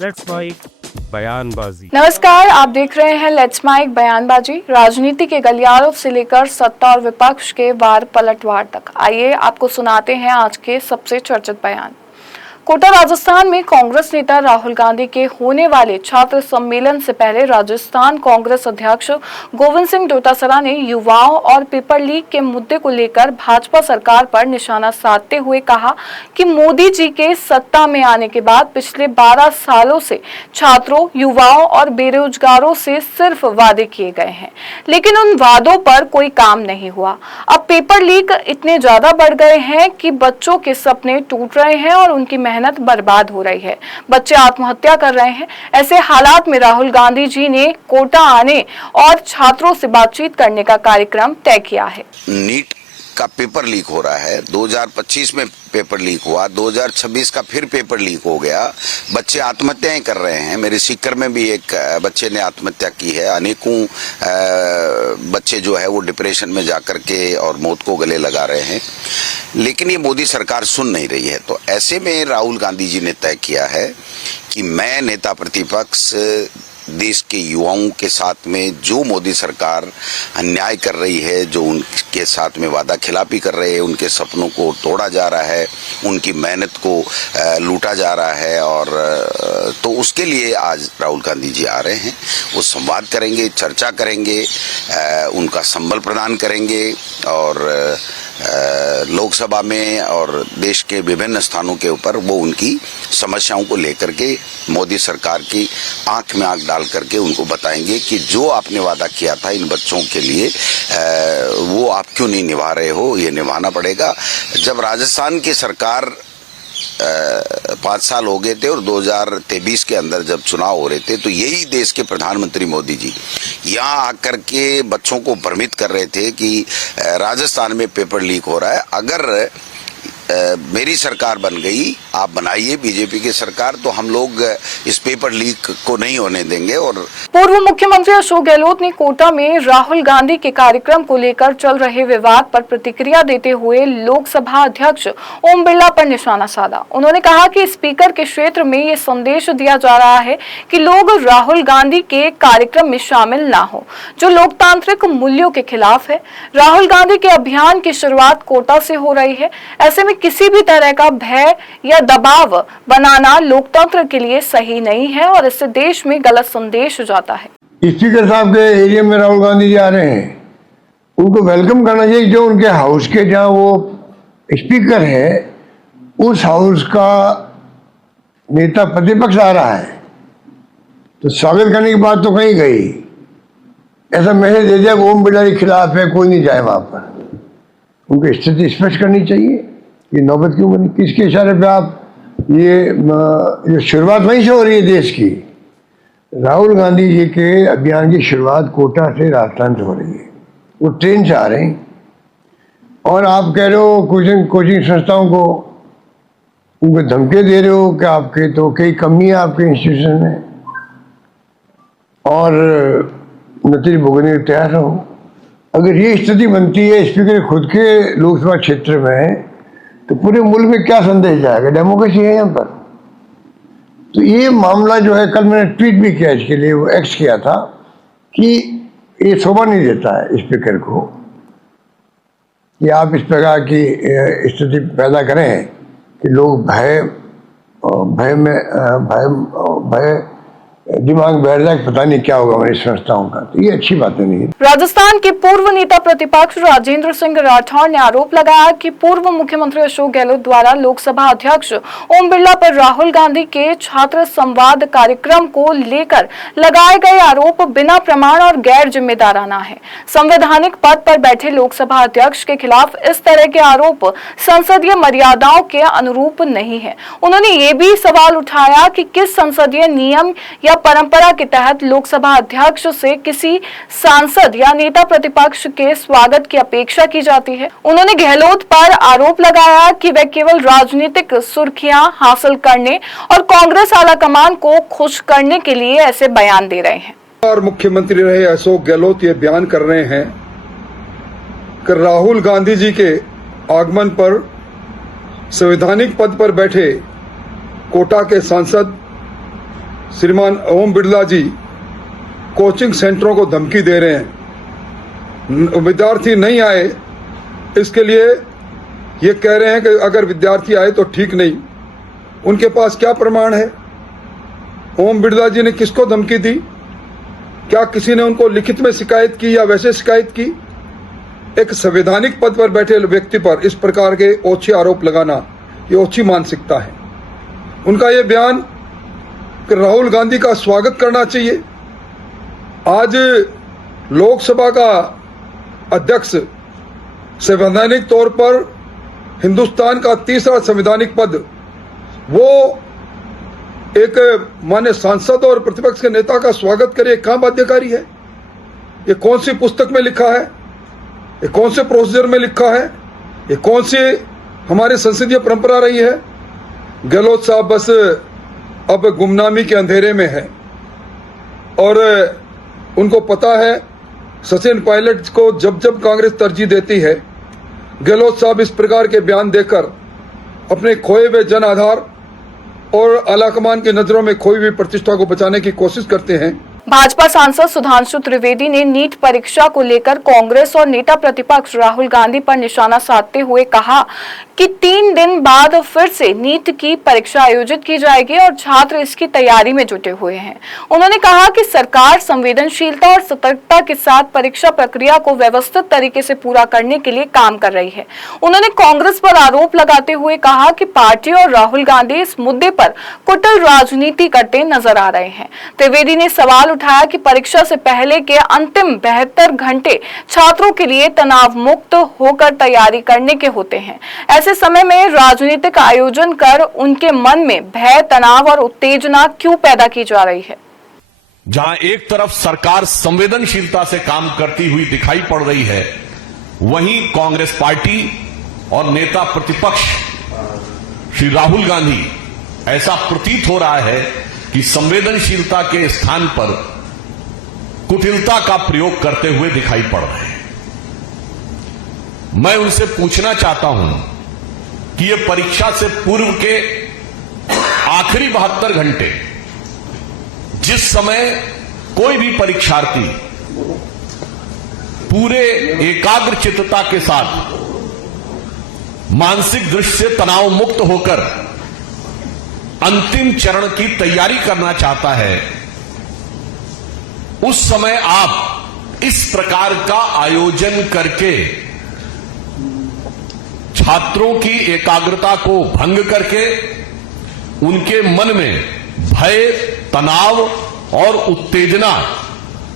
Let's mic बयानबाजी। नमस्कार, आप देख रहे हैं लेट्स माइक बयानबाजी। राजनीति के गलियारों से लेकर सत्ता और विपक्ष के वार पलटवार तक, आइए आपको सुनाते हैं आज के सबसे चर्चित बयान। कोटा राजस्थान में कांग्रेस नेता राहुल गांधी के होने वाले छात्र सम्मेलन से पहले राजस्थान कांग्रेस अध्यक्ष गोविंद सिंह डोटासरा ने युवाओं और पेपर लीक के मुद्दे को लेकर भाजपा सरकार पर निशाना साधते हुए कहा कि मोदी जी के सत्ता में आने के बाद पिछले 12 सालों से छात्रों, युवाओं और बेरोजगारों से सिर्फ वादे किए गए हैं, लेकिन उन वादों पर कोई काम नहीं हुआ। अब पेपर लीक इतने ज्यादा बढ़ गए हैं कि बच्चों के सपने टूट रहे हैं और उनकी मेहनत बर्बाद हो रही है। बच्चे आत्महत्या कर रहे हैं। ऐसे हालात में राहुल गांधी जी ने कोटा आने और छात्रों से बातचीत करने का कार्यक्रम तय किया है। नीट का पेपर लीक हो रहा है, 2025 में पेपर लीक हुआ, 2026 का फिर पेपर लीक हो गया, बच्चे आत्महत्याएं कर रहे हैं। मेरे सीकर में भी एक बच्चे ने आत्महत्या की है। अनेकों बच्चे जो है वो डिप्रेशन में जाकर के और मौत को गले लगा रहे हैं, लेकिन ये मोदी सरकार सुन नहीं रही है। तो ऐसे में राहुल गांधी जी ने तय किया है कि मैं नेता प्रतिपक्ष देश के युवाओं के साथ में जो मोदी सरकार अन्याय कर रही है, जो उनके साथ में वादा खिलाफी कर रहे हैं, उनके सपनों को तोड़ा जा रहा है, उनकी मेहनत को लूटा जा रहा है, और तो उसके लिए आज राहुल गांधी जी आ रहे हैं। वो संवाद करेंगे, चर्चा करेंगे, उनका संबल प्रदान करेंगे और लोकसभा में और देश के विभिन्न स्थानों के ऊपर वो उनकी समस्याओं को लेकर के मोदी सरकार की आंख में आंख डाल करके उनको बताएंगे कि जो आपने वादा किया था इन बच्चों के लिए वो आप क्यों नहीं निभा रहे हो, ये निभाना पड़ेगा। जब राजस्थान की सरकार 5 साल हो गए थे और 2023 के अंदर जब चुनाव हो रहे थे, तो यही देश के प्रधानमंत्री मोदी जी यहाँ आकर के बच्चों को भ्रमित कर रहे थे कि राजस्थान में पेपर लीक हो रहा है। अगर मेरी सरकार बन गई, आप बनाइए बीजेपी की सरकार, तो हम लोग इस पेपर लीक को नहीं होने देंगे। और पूर्व मुख्यमंत्री अशोक गहलोत ने कोटा में राहुल गांधी के कार्यक्रम को लेकर चल रहे विवाद पर प्रतिक्रिया देते हुए लोकसभा अध्यक्ष ओम बिरला पर निशाना साधा। उन्होंने कहा कि स्पीकर के क्षेत्र में ये संदेश दिया जा रहा है कि लोग राहुल गांधी के कार्यक्रम में शामिल ना हो, जो लोकतांत्रिक मूल्यों के खिलाफ है। राहुल गांधी के अभियान की शुरुआत कोटा से हो रही है। ऐसे में किसी भी तरह का भय या दबाव बनाना लोकतंत्र के लिए सही नहीं है और इससे देश में गलत संदेश जाता है। स्पीकर साहब के एरिया में राहुल गांधी जी आ रहे हैं, उनको वेलकम करना चाहिए। जो उनके हाउस के जहां वो स्पीकर है, उस हाउस का नेता प्रतिपक्ष आ रहा है, तो स्वागत करने की बात तो कहीं गई। ऐसा मैसेज दे दिया कि ओम बिरला के खिलाफ है, कोई नहीं जाए वहां पर। उनको स्थिति स्पष्ट करनी चाहिए। ये नौबत क्यों बनी, किसके इशारे पे आप ये शुरुआत वहीं से हो रही है देश की। राहुल गांधी जी के अभियान की शुरुआत कोटा से राजस्थान से हो रही है। वो ट्रेन से आ रहे हैं और आप कह रहे हो कोचिंग संस्थाओं को, उनको धमकी दे रहे हो कि आपके तो कई कमियां आपके इंस्टीट्यूशन में और नतीजे भुगतने को तैयार रहो। अगर ये स्थिति बनती है स्पीकर खुद के लोकसभा क्षेत्र में, तो पूरे मुल्क में क्या संदेश जाएगा? डेमोक्रेसी है यहाँ पर। तो ये मामला जो है, कल मैंने ट्वीट भी किया इसके लिए, वो एक्स किया था कि ये शोभा नहीं देता है स्पीकर को कि आप इस प्रकार की स्थिति पैदा करें कि लोग भय दिमाग बैठ जाए, पता नहीं क्या होगा हमारी संस्थाओं का। तो ये अच्छी बात नहीं है। राजस्थान के पूर्व नेता प्रतिपक्ष राजेंद्र सिंह राठौर ने आरोप लगाया कि पूर्व मुख्यमंत्री अशोक गहलोत द्वारा लोकसभा अध्यक्ष ओम बिरला पर राहुल गांधी के छात्र संवाद कार्यक्रम को लेकर लगाए गए आरोप बिना प्रमाण और गैर जिम्मेदाराना है। संवैधानिक पद पर बैठे लोकसभा अध्यक्ष के खिलाफ इस तरह के आरोप संसदीय मर्यादाओं के अनुरूप नहीं है। उन्होंने ये भी सवाल उठाया कि किस संसदीय नियम या परंपरा के तहत लोकसभा अध्यक्ष से किसी सांसद या नेता प्रतिपक्ष के स्वागत की अपेक्षा की जाती है। उन्होंने गहलोत पर आरोप लगाया कि वे केवल राजनीतिक सुर्खियां हासिल करने और कांग्रेस आलाकमान को खुश करने के लिए ऐसे बयान दे रहे हैं। और मुख्यमंत्री रहे अशोक गहलोत ये बयान कर रहे हैं कि राहुल गांधी जी के आगमन पर संवैधानिक पद पर बैठे कोटा के सांसद श्रीमान ओम बिरला जी कोचिंग सेंटरों को धमकी दे रहे हैं, विद्यार्थी नहीं आए इसके लिए ये कह रहे हैं कि अगर विद्यार्थी आए तो ठीक नहीं। उनके पास क्या प्रमाण है? ओम बिरला जी ने किसको धमकी दी? क्या किसी ने उनको लिखित में शिकायत की या वैसे शिकायत की? एक संवैधानिक पद पर बैठे व्यक्ति पर इस प्रकार के ओछे आरोप लगाना ये ओछी मानसिकता है। उनका ये बयान कि राहुल गांधी का स्वागत करना चाहिए। आज लोकसभा का अध्यक्ष संवैधानिक तौर पर हिंदुस्तान का तीसरा संवैधानिक पद, वो एक मान्य सांसद और प्रतिपक्ष के नेता का स्वागत करे, कहां बाध्यकारी है? ये कौन सी पुस्तक में लिखा है? ये कौन से प्रोसीजर में लिखा है? ये कौन सी हमारी संसदीय परंपरा रही है? गहलोत साहब बस अब गुमनामी के अंधेरे में है और उनको पता है सचिन पायलट को जब जब कांग्रेस तरजीह देती है, गहलोत साहब इस प्रकार के बयान देकर अपने खोए हुए जन आधार और आलाकमान की नजरों में खोई हुई प्रतिष्ठा को बचाने की कोशिश करते हैं। भाजपा सांसद सुधांशु त्रिवेदी ने नीट परीक्षा को लेकर कांग्रेस और नेता प्रतिपक्ष राहुल गांधी पर निशाना साधते हुए कहा कि 3 दिन बाद फिर से नीट की परीक्षा आयोजित की जाएगी और छात्र इसकी तैयारी में जुटे हुए हैं। उन्होंने कहा कि सरकार संवेदनशीलता और सतर्कता के साथ परीक्षा प्रक्रिया को व्यवस्थित तरीके से पूरा करने के लिए काम कर रही है। उन्होंने कांग्रेस पर आरोप लगाते हुए कहा कि पार्टी और राहुल गांधी इस मुद्दे पर कुटिल राजनीति करते नजर आ रहे हैं। त्रिवेदी ने सवाल उठाया कि परीक्षा से पहले के अंतिम 72 घंटे छात्रों के लिए तनाव मुक्त होकर तैयारी करने के होते हैं। ऐसे समय में राजनीतिक आयोजन कर उनके मन में भय, तनाव और उत्तेजना क्यों पैदा की जा रही है? जहां एक तरफ सरकार संवेदनशीलता से काम करती हुई दिखाई पड़ रही है, वहीं कांग्रेस पार्टी और नेता प्रतिपक्ष श्री राहुल गांधी, ऐसा प्रतीत हो रहा है कि संवेदनशीलता के स्थान पर कुटिलता का प्रयोग करते हुए दिखाई पड़ रहे हैं। मैं उनसे पूछना चाहता हूं कि ये परीक्षा से पूर्व के आखिरी 72 घंटे, जिस समय कोई भी परीक्षार्थी पूरे एकाग्र चित्तता के साथ मानसिक दृष्टि से तनाव मुक्त होकर अंतिम चरण की तैयारी करना चाहता है, उस समय आप इस प्रकार का आयोजन करके छात्रों की एकाग्रता को भंग करके उनके मन में भय, तनाव और उत्तेजना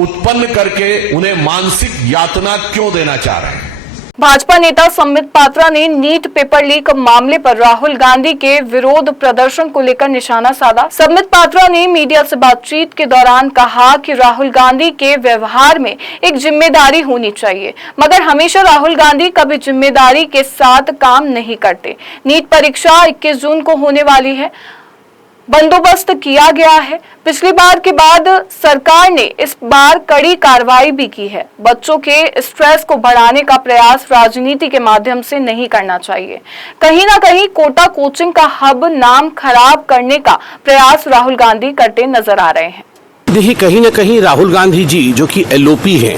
उत्पन्न करके उन्हें मानसिक यातना क्यों देना चाह रहे हैं? भाजपा नेता संबित पात्रा ने नीट पेपर लीक मामले पर राहुल गांधी के विरोध प्रदर्शन को लेकर निशाना साधा। संबित पात्रा ने मीडिया से बातचीत के दौरान कहा कि राहुल गांधी के व्यवहार में एक जिम्मेदारी होनी चाहिए, मगर हमेशा राहुल गांधी कभी जिम्मेदारी के साथ काम नहीं करते। नीट परीक्षा 21 जून को होने वाली है, बंदोबस्त किया गया है। पिछली बार के बाद सरकार ने इस बार कड़ी कार्रवाई भी की है। बच्चों के स्ट्रेस को बढ़ाने का प्रयास राजनीति के माध्यम से नहीं करना चाहिए। कहीं ना कहीं कोटा कोचिंग का हब नाम खराब करने का प्रयास राहुल गांधी करते नजर आ रहे हैं। देखिए, कहीं ना कहीं राहुल गांधी जी जो कि एलओपी हैं,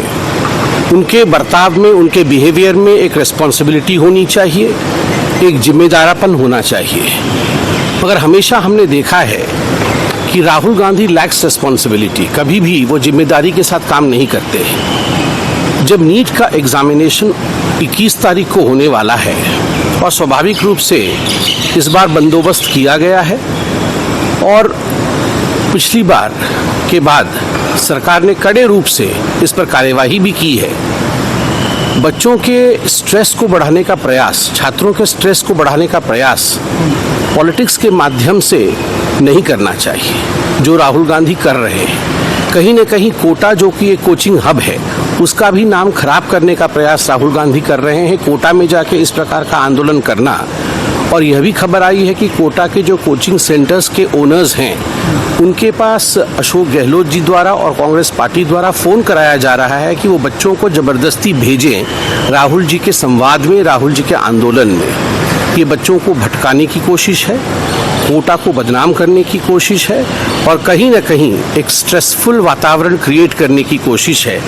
उनके बर्ताव में, उनके बिहेवियर में एक रिस्पॉन्सिबिलिटी होनी चाहिए, एक जिम्मेदारापन होना चाहिए। मगर हमेशा हमने देखा है कि राहुल गांधी लैक्स रिस्पॉन्सिबिलिटी, कभी भी वो जिम्मेदारी के साथ काम नहीं करते। जब नीट का एग्जामिनेशन 21 तारीख को होने वाला है और स्वाभाविक रूप से इस बार बंदोबस्त किया गया है और पिछली बार के बाद सरकार ने कड़े रूप से इस पर कार्यवाही भी की है। बच्चों के स्ट्रेस को बढ़ाने का प्रयास, छात्रों के स्ट्रेस को बढ़ाने का प्रयास पॉलिटिक्स के माध्यम से नहीं करना चाहिए, जो राहुल गांधी कर रहे हैं। कहीं न कहीं कोटा जो कि एक कोचिंग हब है, उसका भी नाम खराब करने का प्रयास राहुल गांधी कर रहे हैं। कोटा में जाके इस प्रकार का आंदोलन करना, और यह भी खबर आई है कि कोटा के जो कोचिंग सेंटर्स के ओनर्स हैं, उनके पास अशोक गहलोत जी द्वारा और कांग्रेस पार्टी द्वारा फ़ोन कराया जा रहा है कि वो बच्चों को ज़बरदस्ती भेजें राहुल जी के संवाद में, राहुल जी के आंदोलन में। ये बच्चों को भटकाने की कोशिश है। कोटा को बदनाम करने की कोशिश है और कहीं न कहीं एक स्ट्रेसफुल वातावरण क्रिएट करने की कोशिश है,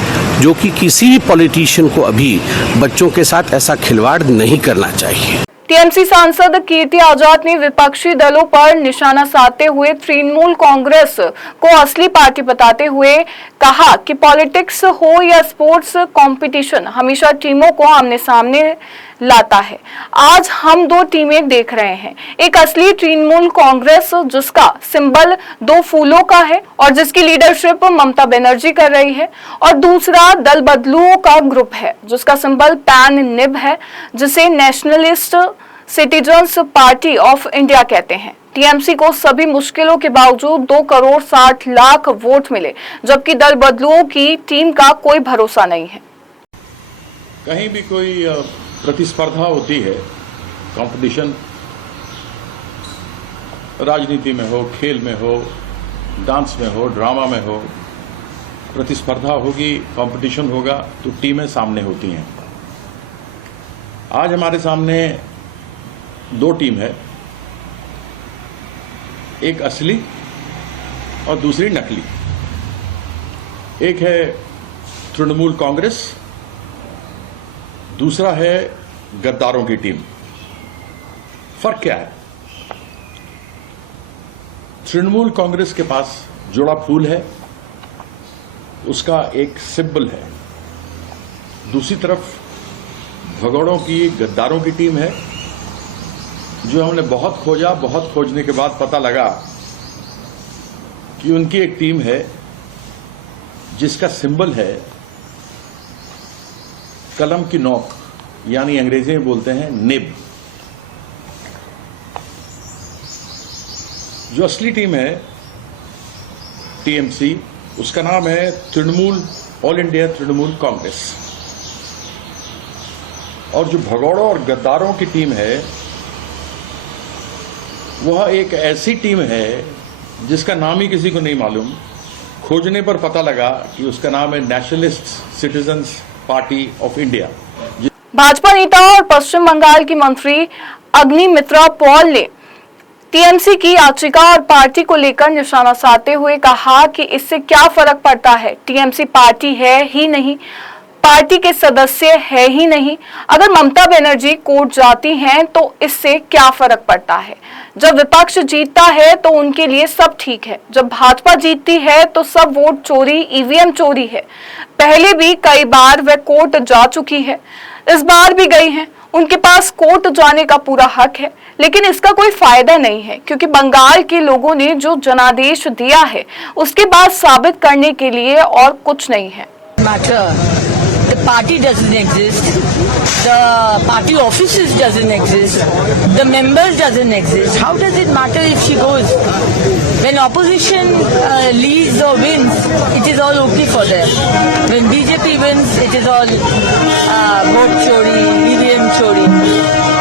जो कि किसी भी पॉलिटिशियन को अभी बच्चों के साथ ऐसा खिलवाड़ नहीं करना चाहिए। टीएमसी सांसद कीर्ति आजाद ने विपक्षी दलों पर निशाना साधते हुए तृणमूल कांग्रेस को असली पार्टी बताते हुए कहा कि पॉलिटिक्स हो या स्पोर्ट्स कंपटीशन हमेशा टीमों को आमने सामने लाता है। आज हम दो टीमें देख रहे हैं, एक असली तृणमूल कांग्रेस जिसका सिंबल दो फूलों का है और जिसकी लीडरशिप ममता बनर्जी कर रही है, और दूसरा दल बदलुओं का ग्रुप है जिसका सिंबल पैन निब है, जिसे nationalist citizens party of India कहते हैं। टीएमसी को सभी मुश्किलों के बावजूद 2 करोड़ 60 लाख वोट मिले, जबकि दल बदलुओं की टीम का कोई भरोसा नहीं है। कहीं भी कोई प्रतिस्पर्धा होती है, कंपटीशन, राजनीति में हो, खेल में हो, डांस में हो, ड्रामा में हो, प्रतिस्पर्धा होगी, कंपटीशन होगा तो टीमें सामने होती हैं। आज हमारे सामने 2 टीम है, एक असली और दूसरी नकली। एक है तृणमूल कांग्रेस, दूसरा है गद्दारों की टीम। फर्क क्या है? तृणमूल कांग्रेस के पास जोड़ा फूल है, उसका एक सिंबल है। दूसरी तरफ भगोड़ों की, गद्दारों की टीम है, जो हमने बहुत खोजा, बहुत खोजने के बाद पता लगा कि उनकी एक टीम है जिसका सिंबल है कलम की नोक, यानी अंग्रेजी में बोलते हैं निब। जो असली टीम है टीएमसी, उसका नाम है तृणमूल, ऑल इंडिया तृणमूल कांग्रेस। और जो भगोड़ों और गद्दारों की टीम है, वह एक ऐसी टीम है जिसका नाम ही किसी को नहीं मालूम। खोजने पर पता लगा कि उसका नाम है nationalist citizens party of India. Bhajpa नेता और पश्चिम बंगाल की मंत्री अग्निमित्रा पॉल ने टीएमसी की याचिका और पार्टी को लेकर निशाना साधते हुए कहा कि इससे क्या फर्क पड़ता है, टीएमसी पार्टी है ही नहीं, पार्टी के सदस्य है ही नहीं। अगर ममता बनर्जी कोर्ट जाती हैं तो इससे क्या फर्क पड़ता है? जब विपक्ष जीतता है तो उनके लिए सब ठीक है, जब भाजपा जीतती है तो सब वोट चोरी, ईवीएम चोरी है। पहले भी कई बार वह कोर्ट जा चुकी है, इस बार भी गई हैं, उनके पास कोर्ट जाने का पूरा हक है, लेकिन इसका कोई फायदा नहीं है क्योंकि बंगाल के लोगों ने जो जनादेश दिया है उसके बाद साबित करने के लिए और कुछ नहीं है। The party doesn't exist, the party offices doesn't exist, the members doesn't exist. How does it matter if she goes? When opposition leads or wins, it is all okay for them. When BJP wins, it is all vote chori, EVM chori.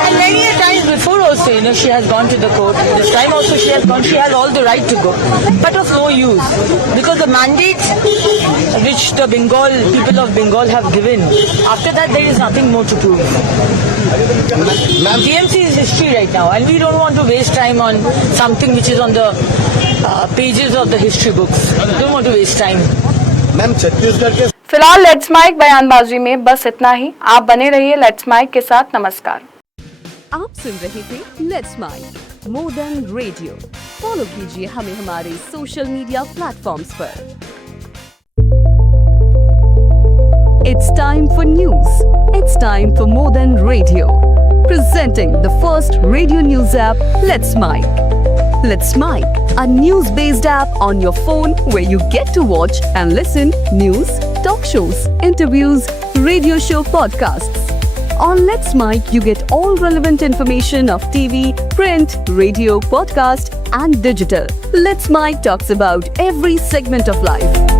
And many a times before also, she has gone to the court. This time also she has gone. She has all the right to go, but of no use because the mandate which the people of Bengal have given, after that there is nothing more to prove. TMC is history right now, and we don't want to waste time on something which is on the pages of the history books. We don't want to waste time. Ma'am Chhattisgarh के फिलहाल let's mic बयानबाजी में बस इतना ही। आप बने रहिए let's mic के साथ। नमस्कार। आप सुन रहे थे let's mike more than radio. Follow कीजिए हमें हमारे सोशल मीडिया प्लेटफॉर्म्स पर। It's time for news. It's time for more than radio. Presenting the first radio news app, Let's Mic. Let's Mic, a news-based app on your phone where you get to watch and listen news, talk shows, interviews, radio show podcasts. On Let's Mic, you get all relevant information of TV, print, radio, podcast, and digital. Let's Mic talks about every segment of life.